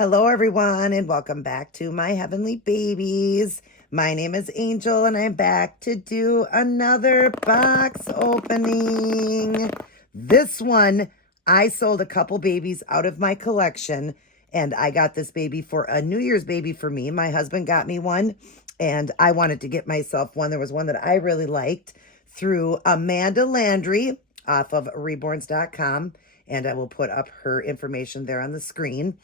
Hello, everyone, and welcome back to my heavenly babies. My name is Angel, and I'm back to do another box opening. This one, I sold a couple babies out of my collection, and I got this baby for a New Year's baby for me. My husband got me one, and I wanted to get myself one. There was one that I really liked through Amanda Landry off of reborns.com, and I will put up her information there on the screen.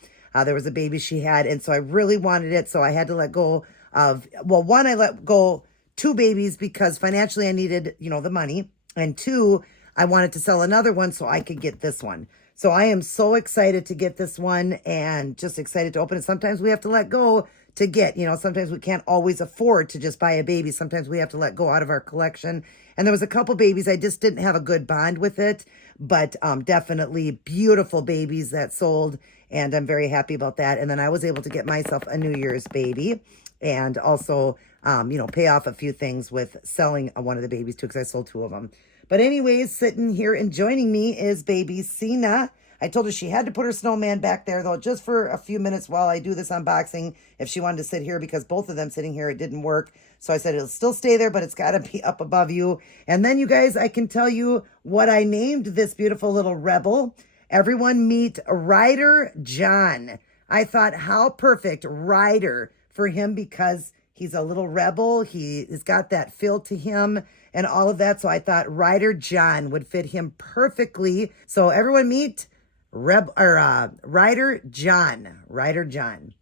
There was a baby she had, and so I really wanted it, so I had to let go of, well, one, I let go 2 babies because financially I needed, the money, and 2, I wanted to sell another one so I could get this one. So I am so excited to get this one and just excited to open it. Sometimes we have to let go to get, sometimes we can't always afford to just buy a baby. Sometimes we have to let go out of our collection. And there was a couple babies, I just didn't have a good bond with it, but definitely beautiful babies that sold, and I'm very happy about that. And then I was able to get myself a New Year's baby and also, pay off a few things with selling one of the babies too, because I sold 2 of them. But anyways, sitting here and joining me is baby Sina. I told her she had to put her snowman back there, though, just for a few minutes while I do this unboxing, if she wanted to sit here, because both of them sitting here, it didn't work. So I said, it'll still stay there, but it's got to be up above you. And then, you guys, I can tell you what I named this beautiful little rebel. Everyone meet Ryder John. I thought, how perfect, Ryder, for him, because he's a little rebel. He has got that feel to him and all of that. So I thought Ryder John would fit him perfectly. So everyone meet Ryder John. Ryder John.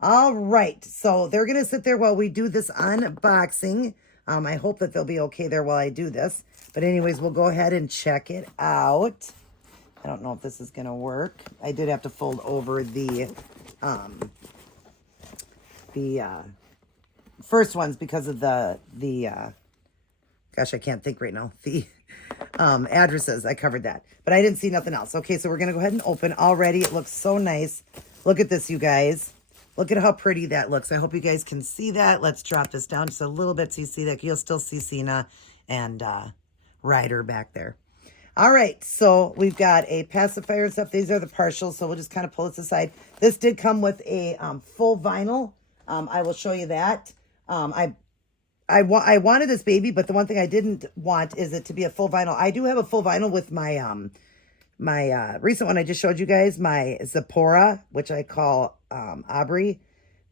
All right. So they're going to sit there while we do this unboxing. I hope that they'll be okay there while I do this. But anyways, we'll go ahead and check it out. I don't know if this is going to work. I did have to fold over the first ones because of the gosh, I can't think right now. The addresses, I covered that, but I didn't see nothing else. Okay, so we're going to go ahead and open already. It looks so nice. Look at this, you guys. Look at how pretty that looks. I hope you guys can see that. Let's drop this down just a little bit so you see that. You'll still see Sina and Ryder back there. All right, so we've got a pacifier and stuff. These are the partials, so we'll just kind of pull this aside. This did come with a full vinyl. I will show you that. I wanted this baby, but the one thing I didn't want is it to be a full vinyl. I do have a full vinyl with my my recent one I just showed you guys, my Zipporah, which I call Aubrey.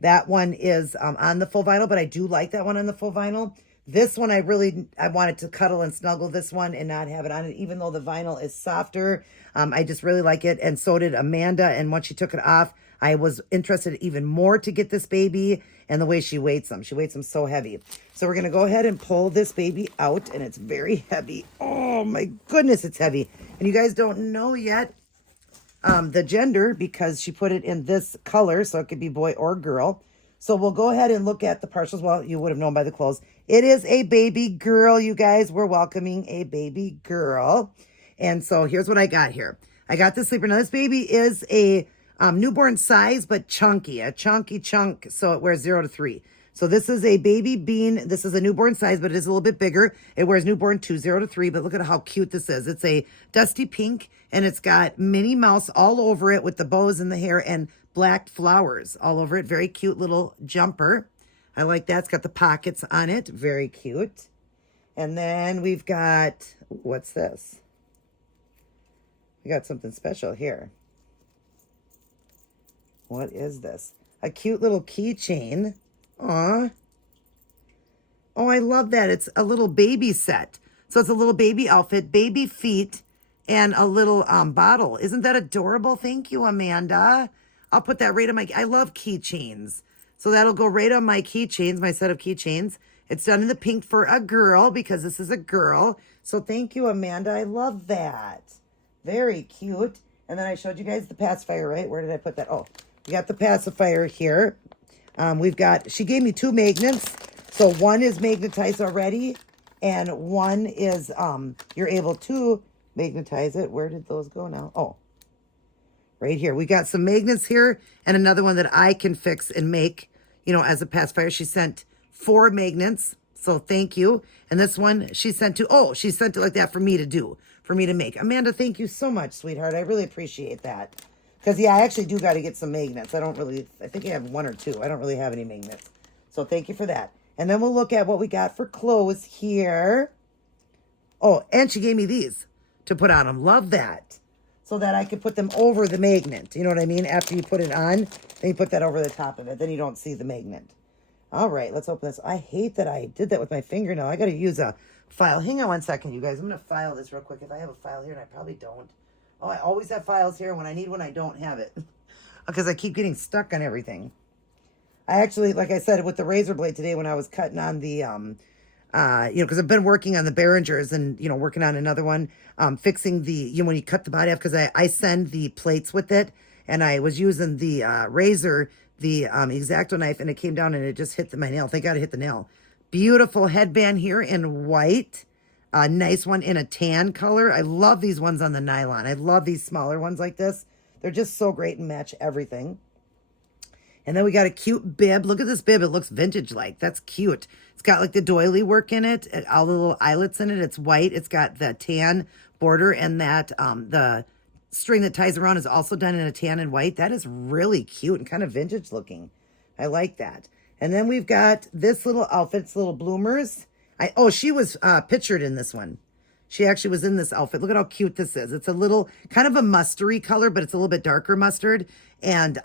That one is on the full vinyl, but I do like that one on the full vinyl. This one, I wanted to cuddle and snuggle this one and not have it on it, even though the vinyl is softer. I just really like it, and so did Amanda. And once she took it off, I was interested even more to get this baby and the way she weights them. She weights them so heavy. So we're going to go ahead and pull this baby out, and it's very heavy. Oh, my goodness, it's heavy. And you guys don't know yet the gender because she put it in this color, so it could be boy or girl. So we'll go ahead and look at the partials. Well, you would have known by the clothes. It is a baby girl, you guys. We're welcoming a baby girl. And so here's what I got here. I got this sleeper. Now, this baby is a newborn size, but chunky. A chunky chunk, so it wears 0 to 3. So this is a baby bean. This is a newborn size, but it is a little bit bigger. It wears newborn 2, 0 to 3. But look at how cute this is. It's a dusty pink, and it's got Minnie Mouse all over it with the bows in the hair and black flowers all over it. Very cute little jumper. I like that. It's got the pockets on it. Very cute. And then we've got, what's this? We got something special here. What is this? A cute little keychain. Aw. Oh, I love that. It's a little baby set. So it's a little baby outfit, baby feet, and a little bottle. Isn't that adorable? Thank you, Amanda. I'll put that right on my, I love keychains. So that'll go right on my keychains, my set of keychains. It's done in the pink for a girl because this is a girl. So thank you, Amanda. I love that. Very cute. And then I showed you guys the pacifier, right? Where did I put that? Oh, we got the pacifier here. She gave me 2 magnets. So one is magnetized already, and one is, you're able to magnetize it. Where did those go now? Oh, right here. We got some magnets here and another one that I can fix and make, as a pacifier. She sent 4 magnets. So thank you. And this one she sent she sent it like that for me to do, for me to make. Amanda, thank you so much, sweetheart. I really appreciate that. Because, yeah, I actually do got to get some magnets. I think I have one or two. I don't really have any magnets. So thank you for that. And then we'll look at what we got for clothes here. Oh, and she gave me these to put on them. Love that. So that I could put them over the magnet. You know what I mean? After you put it on, then you put that over the top of it. Then you don't see the magnet. All right, let's open this. I hate that I did that with my fingernail. I got to use a file. Hang on one second, you guys. I'm going to file this real quick. If I have a file here, and I probably don't. Oh, I always have files here. When I need one, I don't have it. Because I keep getting stuck on everything. I actually, like I said, with the razor blade today when I was cutting on the, because I've been working on the Behringers and, working on another one, fixing the, when you cut the body off, because I send the plates with it, and I was using the razor, the X-Acto knife, and it came down and it just hit my nail. Thank God it hit the nail. Beautiful headband here in white. A nice one in a tan color. I love these ones on the nylon. I love these smaller ones like this. They're just so great and match everything. And then we got a cute bib. Look at this bib. It looks vintage-like. That's cute. It's got like the doily work in it, all the little eyelets in it. It's white. It's got the tan border, and that the string that ties around is also done in a tan and white. That is really cute and kind of vintage looking. I like that. And then we've got this little outfit. It's little bloomers. She was pictured in this one. She actually was in this outfit. Look at how cute this is. It's a little, kind of a mustardy color, but it's a little bit darker mustard. And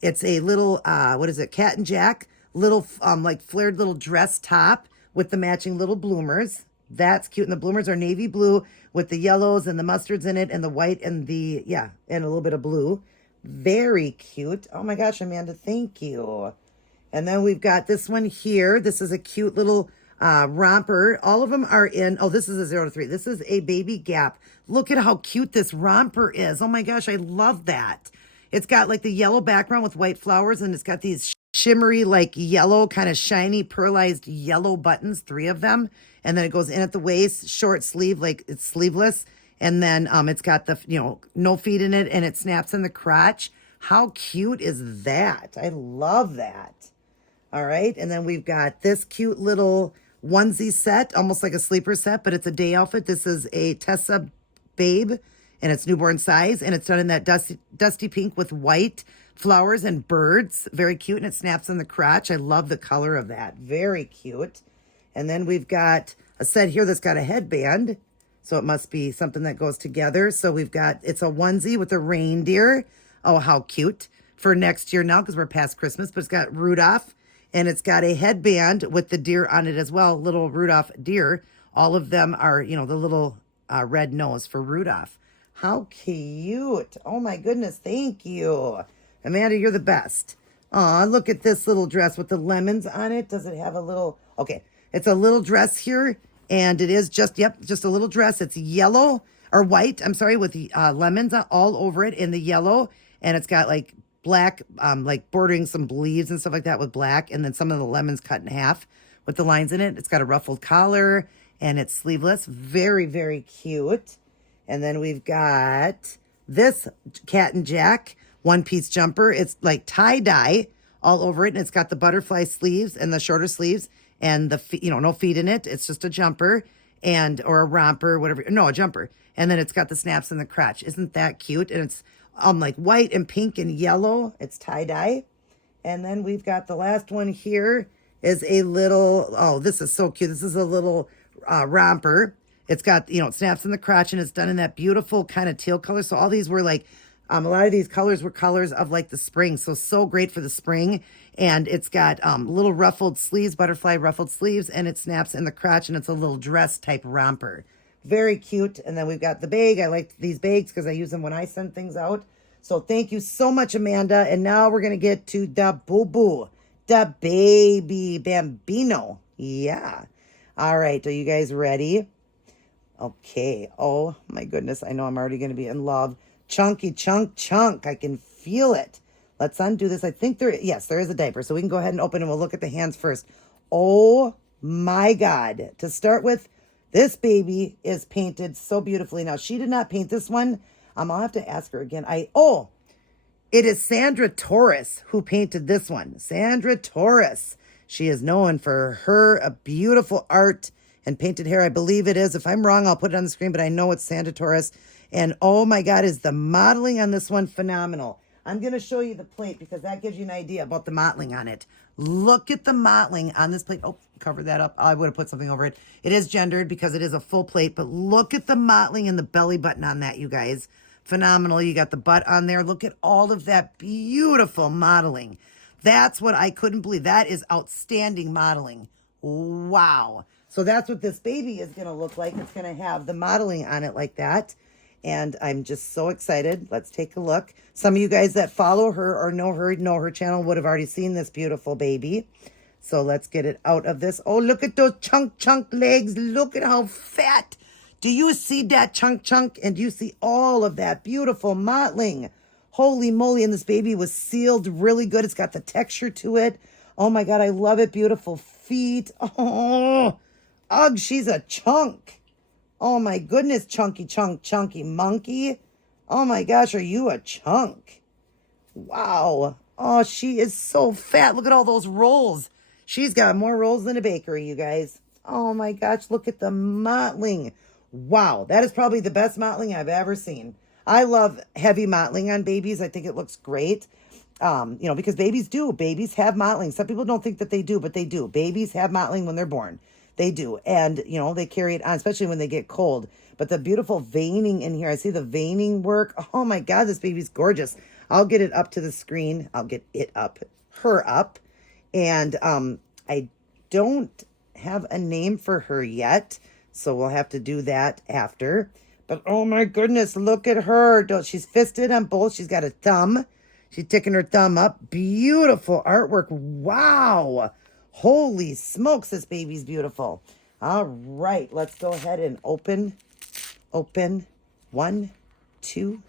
it's a little, Cat and Jack, little, like flared little dress top with the matching little bloomers. That's cute. And the bloomers are navy blue with the yellows and the mustards in it and the white and and a little bit of blue. Very cute. Oh my gosh, Amanda, thank you. And then we've got this one here. This is a cute little romper. All of them are in, this is a 0 to 3. This is a baby Gap. Look at how cute this romper is. Oh my gosh, I love that. It's got like the yellow background with white flowers, and it's got these shimmery, like yellow, kind of shiny, pearlized yellow buttons, 3 of them. And then it goes in at the waist, short sleeve, like it's sleeveless. And then it's got the, no feet in it, and it snaps in the crotch. How cute is that? I love that. All right. And then we've got this cute little onesie set, almost like a sleeper set, but it's a day outfit. This is a Tessa Babe, and it's newborn size, and it's done in that dusty pink with white flowers and birds. Very cute, and it snaps in the crotch. I love the color of that. Very cute. And then we've got a set here that's got a headband, so it must be something that goes together. So we've got, it's a onesie with a reindeer. Oh, how cute. For next year now, because we're past Christmas, but it's got Rudolph, and it's got a headband with the deer on it as well, little Rudolph deer. All of them are, the little red nose for Rudolph. How cute. Oh my goodness, thank you. Amanda, you're the best. Aw, look at this little dress with the lemons on it. Does it have a little, okay, it's a little dress here, and it is just a little dress. It's yellow, or white, I'm sorry, with the lemons all over it in the yellow, and it's got like black, like bordering some leaves and stuff like that with black, and then some of the lemons cut in half with the lines in it. It's got a ruffled collar, and it's sleeveless. Very, very cute. And then we've got this Cat and Jack one-piece jumper. It's like tie-dye all over it, and it's got the butterfly sleeves and the shorter sleeves, and the no feet in it. It's just a jumper or a romper, whatever. No, a jumper. And then it's got the snaps in the crotch. Isn't that cute? And it's like white and pink and yellow. It's tie-dye. And then we've got the last one here is a little, this is so cute. This is a little romper. It's got, it snaps in the crotch, and it's done in that beautiful kind of teal color. So all these were like, a lot of these colors were colors of like the spring. So great for the spring. And it's got little ruffled sleeves, butterfly ruffled sleeves, and it snaps in the crotch, and it's a little dress type romper. Very cute. And then we've got the bag. I like these bags because I use them when I send things out. So thank you so much, Amanda. And now we're going to get to the boo-boo, the baby bambino. Yeah. All right. Are you guys ready? Okay. Oh, my goodness. I know I'm already going to be in love. Chunky chunk. I can feel it. Let's undo this. I think there is a diaper. So we can go ahead and open, and we'll look at the hands first. Oh, my God. To start with, this baby is painted so beautifully. Now, she did not paint this one. I'll have to ask her again. It is Sandra Torres who painted this one. Sandra Torres. She is known for her beautiful art and painted hair. I believe it is. If I'm wrong, I'll put it on the screen, but I know it's Sandra Torres. And oh my God, is the modeling on this one phenomenal. I'm going to show you the plate because that gives you an idea about the modeling on it. Look at the modeling on this plate. Oh, cover that up. I would have put something over it. It is gendered because it is a full plate, but look at the modeling and the belly button on that, you guys. Phenomenal. You got the butt on there. Look at all of that beautiful modeling. That's what I couldn't believe. That is outstanding modeling. Wow. So that's what this baby is going to look like. It's going to have the modeling on it like that. And I'm just so excited. Let's take a look. Some of you guys that follow her or know her channel would have already seen this beautiful baby. So let's get it out of this. Oh, look at those chunk legs. Look at how fat. Do you see that chunk? And do you see all of that beautiful modeling? Holy moly. And this baby was sealed really good. It's got the texture to it. Oh my God, I love it. Beautiful feet. Oh, ugh, she's a chunk. Oh my goodness, chunky monkey. Oh my gosh, are you a chunk? Wow. Oh, she is so fat. Look at all those rolls. She's got more rolls than a bakery, you guys. Oh my gosh, look at the mottling. Wow, that is probably the best mottling I've ever seen. I love heavy mottling on babies. I think it looks great. Because babies have mottling. Some people don't think that they do, but they do. Babies have mottling when they're born. They do. And, they carry it on, especially when they get cold. But the beautiful veining in here, I see the veining work. Oh my God, this baby's gorgeous. I'll get it up to the screen. I'll get it up, her up. And I don't have a name for her yet. So we'll have to do that after. But oh my goodness, look at her. She's fisted on both. She's got a thumb. She's ticking her thumb up. Beautiful artwork. Wow. Holy smokes, this baby's beautiful. All right, let's go ahead and open. 1, 2,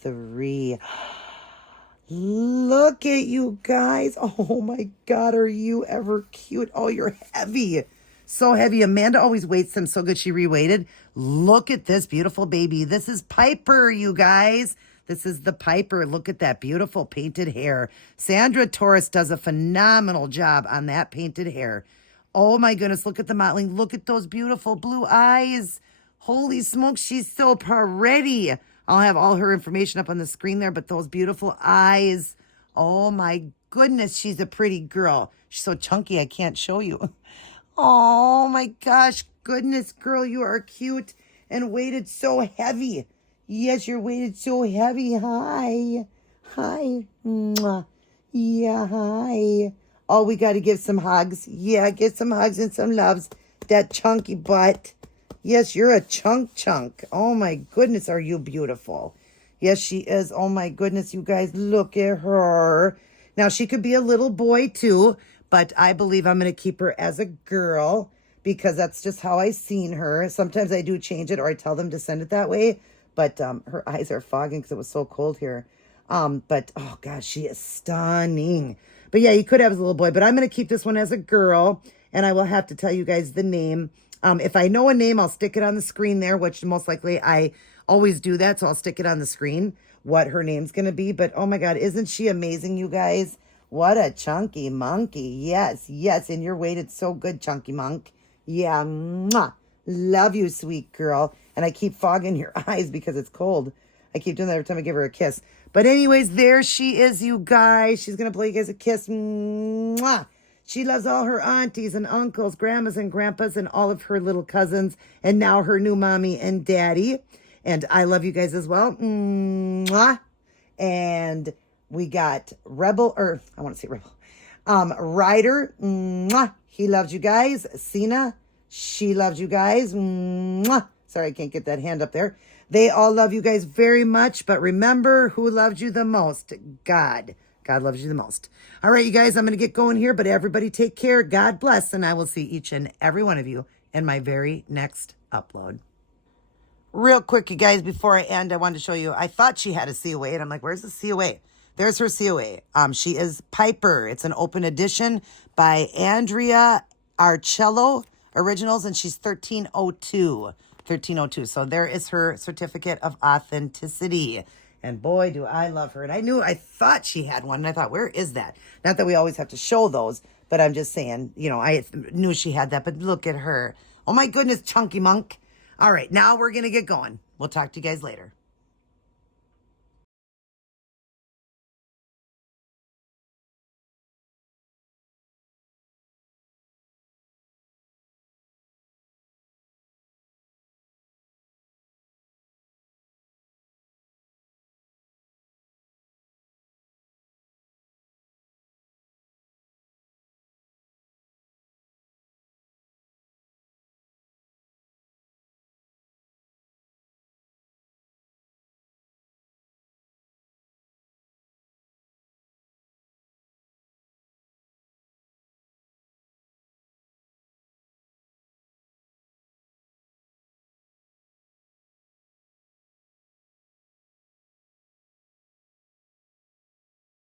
3. Look at you guys. Oh my God, are you ever cute? Oh, you're heavy. So heavy. Amanda always weights them so good she reweighted. Look at this beautiful baby. This is Piper, you guys. This is the Piper. Look at that beautiful painted hair. Sandra Torres does a phenomenal job on that painted hair. Oh my goodness, look at the modeling. Look at those beautiful blue eyes. Holy smokes, she's so pretty. I'll have all her information up on the screen there, but those beautiful eyes. Oh my goodness, she's a pretty girl. She's so chunky, I can't show you. Oh my gosh, goodness, girl, you are cute and weighted so heavy. Yes, you're weighted so heavy. Hi. Mwah. Yeah, hi. Oh, we got to give some hugs. Yeah, give some hugs and some loves. That chunky butt. Yes, you're a chunk. Oh, my goodness, are you beautiful? Yes, she is. Oh, my goodness, you guys, look at her. Now, she could be a little boy, too, but I believe I'm going to keep her as a girl because that's just how I seen her. Sometimes I do change it or I tell them to send it that way. But her eyes are fogging because it was so cold here. But, oh, gosh, she is stunning. But, yeah, you could have as a little boy. But I'm going to keep this one as a girl. And I will have to tell you guys the name. If I know a name, I'll stick it on the screen there, which most likely I always do that. So I'll stick it on the screen, what her name's going to be. But, oh, my God, isn't she amazing, you guys? What a chunky monkey. Yes. And you're weighted so good, chunky monk. Yeah. Mwah. Love you, sweet girl. And I keep fogging your eyes because it's cold. I keep doing that every time I give her a kiss. But anyways, there she is, you guys. She's going to blow you guys a kiss. Mwah. She loves all her aunties and uncles, grandmas and grandpas, and all of her little cousins. And now her new mommy and daddy. And I love you guys as well. Mwah. And we got Ryder. Mwah. He loves you guys. Cena. She loves you guys. Mwah. Sorry, I can't get that hand up there. They all love you guys very much. But remember, who loves you the most? God. God loves you the most. All right, you guys, I'm going to get going here. But everybody take care. God bless. And I will see each and every one of you in my very next upload. Real quick, you guys, before I end, I wanted to show you. I thought she had a COA. And I'm like, where's the COA? There's her COA. She is Piper. It's an open edition by Andrea Arcello Originals, and she's 1302. So there is her certificate of authenticity. And boy, do I love her. And I thought she had one. And I thought, where is that? Not that we always have to show those, but I'm just saying, I knew she had that. But look at her. Oh my goodness, Chunky Monk. All right, now we're going to get going. We'll talk to you guys later.